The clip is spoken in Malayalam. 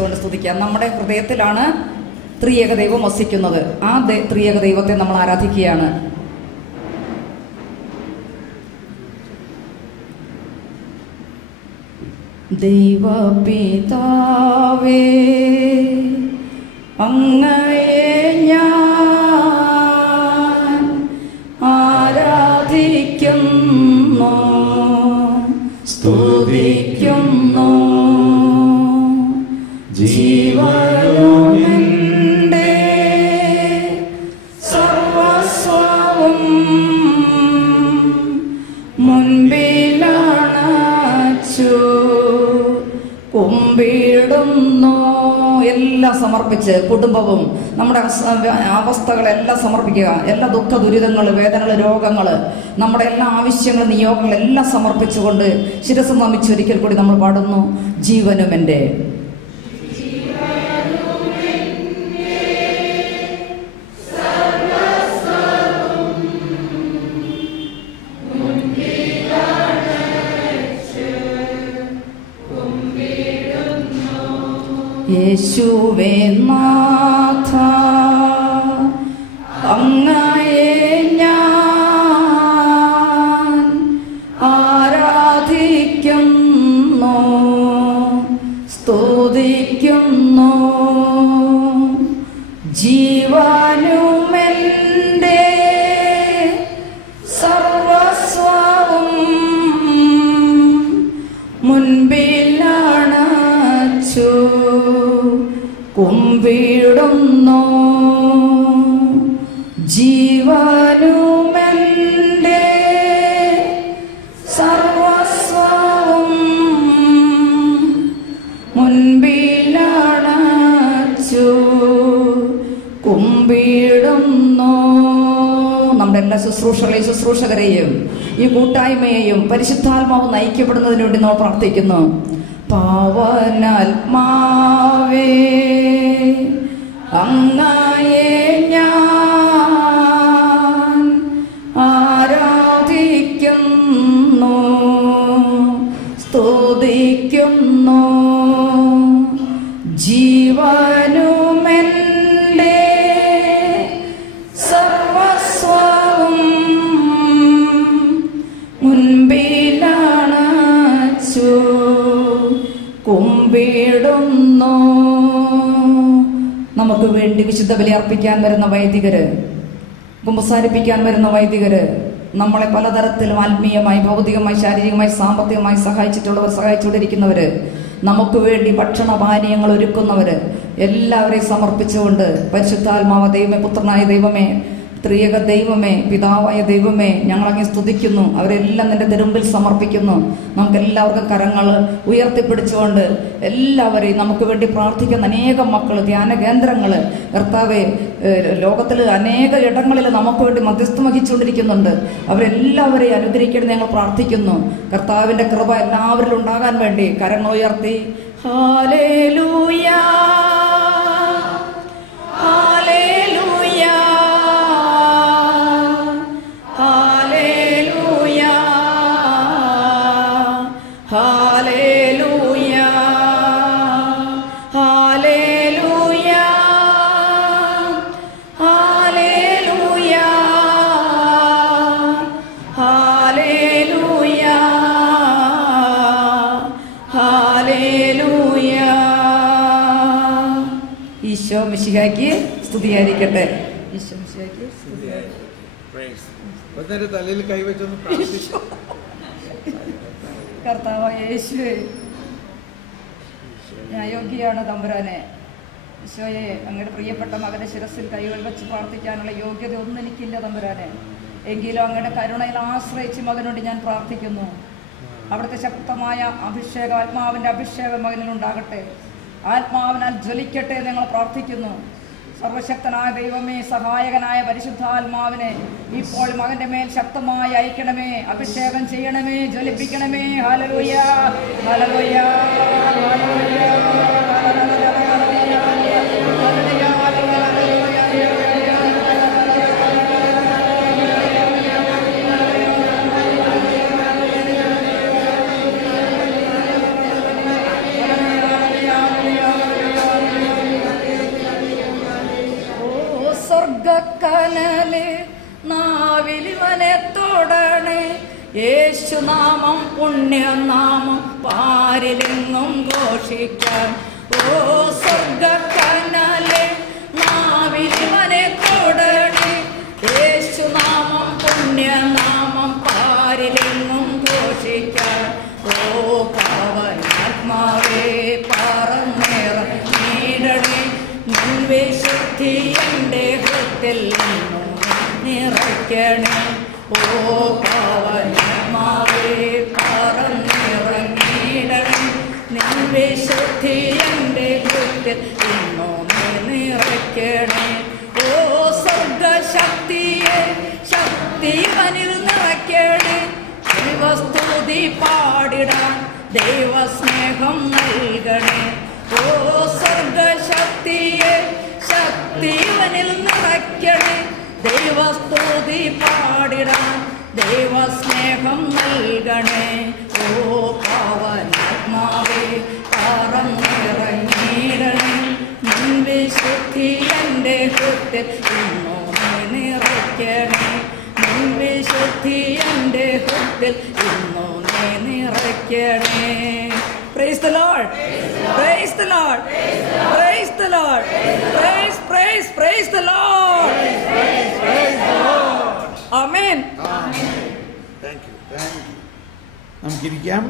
ുകൊണ്ട് സ്തുതിക്കാം. നമ്മുടെ ഹൃദയത്തിലാണ് ത്രിയേക ദൈവം വസിക്കുന്നത്. ആ ത്രിയേക ദൈവത്തെ നമ്മൾ ആരാധിക്കുകയാണ്. ദൈവപിതാവേ, അങ്ങയെ ഞാൻ ആരാധിക്കുന്നു, സ്തുതിക്കുന്നു. ജീവനുമെന്റെ സർവസ്വവും മുൻപിലണച്ചു കുമ്പിടുന്നു. എല്ലാം സമർപ്പിച്ച്, കുടുംബവും നമ്മുടെ അവസ്ഥകളെല്ലാം സമർപ്പിക്കുക. എല്ലാ ദുഃഖ ദുരിതങ്ങൾ, വേദനകൾ, രോഗങ്ങൾ, നമ്മുടെ എല്ലാ ആവശ്യങ്ങൾ, നിയോഗങ്ങൾ എല്ലാം സമർപ്പിച്ചുകൊണ്ട് ശിരസ് നമിച്ച് ഒരിക്കൽ കൂടി നമ്മൾ പാടുന്നു. ജീവനും എൻ്റെ യേശുവേ നാഥ, അങ്ങയെ ഞാൻ ആരാധിക്കുന്നു, സ്തുതിക്കുന്നു. ജീവനുമെന്റെ സർവസ്വവും മുൻപിലണച്ചു കുമ്പിടുന്നു. ജീവനുമെന്റെ സർവസ്വവും മുൻപിലണച്ചു കുമ്പിടുന്നു. നമ്മുടെ എല്ലാ ശുശ്രൂഷകളെയും ശുശ്രൂഷകരെയും ഈ കൂട്ടായ്മയെയും പരിശുദ്ധാത്മാവ് നയിക്കപ്പെടുന്നതിന് വേണ്ടി നമ്മൾ പ്രാർത്ഥിക്കുന്നു. പാവനാത്മാവേ, അങ്ങയെ ഞാൻ ആരാധിക്കുന്നു, സ്തുതിക്കുന്നു. ജീവനുമെന്റെ സർവസ്വവും മുൻപിലണച്ചു കുമ്പിടുന്നു. നമുക്ക് വേണ്ടി വിശുദ്ധ ബലി അർപ്പിക്കാൻ വരുന്ന വൈദികര്, കുമ്പസാരിപ്പിക്കാൻ വരുന്ന വൈദികര്, നമ്മളെ പലതരത്തിലും ആത്മീയമായി, ഭൗതികമായി, ശാരീരികമായി, സാമ്പത്തികമായി സഹായിച്ചുകൊണ്ടിരിക്കുന്നവര്, നമുക്ക് വേണ്ടി ഭക്ഷണപാനീയങ്ങൾ ഒരുക്കുന്നവര്, എല്ലാവരെയും സമർപ്പിച്ചുകൊണ്ട് പരിശുദ്ധാത്മാവ ദൈവമേ, പുത്രനായ ദൈവമേ, ത്രിയേക ദൈവമേ, പിതാവായ ദൈവമേ, ഞങ്ങളങ്ങ് സ്തുതിക്കുന്നു. അവരെല്ലാം നിന്റെ തിരുമ്പിൽ സമർപ്പിക്കുന്നു. നമുക്ക് എല്ലാവർക്കും കരങ്ങൾ ഉയർത്തിപ്പിടിച്ചുകൊണ്ട് എല്ലാവരെയും നമുക്ക് വേണ്ടി പ്രാർത്ഥിക്കുന്ന അനേകം മക്കൾ, ധ്യാന കേന്ദ്രങ്ങൾ, കർത്താവെ, ലോകത്തിൽ അനേക ഇടങ്ങളിൽ നമുക്ക് വേണ്ടി മധ്യസ്ഥം വഹിച്ചുകൊണ്ടിരിക്കുന്നുണ്ട്. അവരെല്ലാവരെയും അനുഗ്രഹിക്കണം ഞങ്ങൾ പ്രാർത്ഥിക്കുന്നു. കർത്താവിൻ്റെ കൃപ എല്ലാവരിലും ഉണ്ടാകാൻ വേണ്ടി കരങ്ങൾ ഉയർത്തി ഹല്ലേലൂയ, ഈശോ മിശിഹായ്ക്ക് സ്തുതിയായിരിക്കട്ടെ. ഈശോ മിശിഹായ്ക്ക് തലയിൽ കൈവച്ചൊന്ന് കർത്താവായ യേശുവേ, ഞാൻ യോഗ്യയാണ് തമ്പുരാനെ. ഈശോയെ, അങ്ങയുടെ പ്രിയപ്പെട്ട മകന്റെ ശിരസിൽ കൈകൾ വെച്ച് പ്രാർത്ഥിക്കാനുള്ള യോഗ്യത ഒന്നും എനിക്കില്ല തമ്പുരാനെ. എങ്കിലും അങ്ങയുടെ കരുണയിൽ ആശ്രയിച്ച് മകനോട് ഞാൻ പ്രാർത്ഥിക്കുന്നു. അവിടുത്തെ ശക്തമായ അഭിഷേകം, ആത്മാവിൻ്റെ അഭിഷേകം മകനിലുണ്ടാകട്ടെ. ആത്മാവിനാൽ ജ്വലിക്കട്ടെ എന്ന് ഞങ്ങൾ പ്രാർത്ഥിക്കുന്നു. സർവശക്തനായ ദൈവമേ, സഹായകനായ പരിശുദ്ധാത്മാവിനെ ഇപ്പോൾ മകന്റെ മേൽ ശക്തമായി അയക്കണമേ, അഭിഷേകം ചെയ്യണമേ, ജ്വലിപ്പിക്കണമേ. ഹല്ലേലൂയ, ഹല്ലേലൂയ, ഹല്ലേലൂയ, കനല് നാവിലിവനെ തൊടണേ. യേശുനാമം പുണ്യനാമം പാരിലെങ്ങും ഘോഷിക്കാൻ. ഓ സ്വർഗക്കനല് നാവിലിവനെ തൊടണേ. യേശുനാമം പുണ്യനാമം പാരിലെങ്ങും ഘോഷിക്കാൻ. ഓ പാവനാത്മാവേ പറന്നേറണേ. നിൻ വിശുദ്ധി എൻ്റെ ഹൃത്തിൽ നിറയ്ക്കണേ. ഓ പാവനാത്മാവേ പറന്നിറങ്ങിയിടണേ. നിൻ വിശുദ്ധി എൻ്റെ ഹൃത്തിൽ നിറയ്ക്കണേ. ഓ സ്വർഗശക്തിയെ ശക്തിവനിൽ നിറയ്ക്കണേ. ദൈവസ്തുതി പാടിടാൻ ദൈവസ്നേഹം നൽകണേ. ഓ സ്വർഗശക്തിയെ ശക്തിവനിൽ നിറയ്ക്കണേ. ദൈവസ്തുതി പാടിടാൻ ദൈവസ്നേഹം നൽകണേ. ഓ പാവനാത്മാവേ പറന്നിറങ്ങിയിടണേ. നിൻ വിശുദ്ധി എൻ്റെ ഹൃത്തിൽ ഇന്നു നിറയ്ക്കണേ. നിൻ വിശുദ്ധി എൻ്റെ ഹൃത്തിൽ ഇന്നു നിറയ്ക്കണേ. Praise the Lord. Praise the Lord. Praise the Lord. Praise the Lord. Praise the Lord. Amen. Thank you. നമുക്കിരിക്കാം.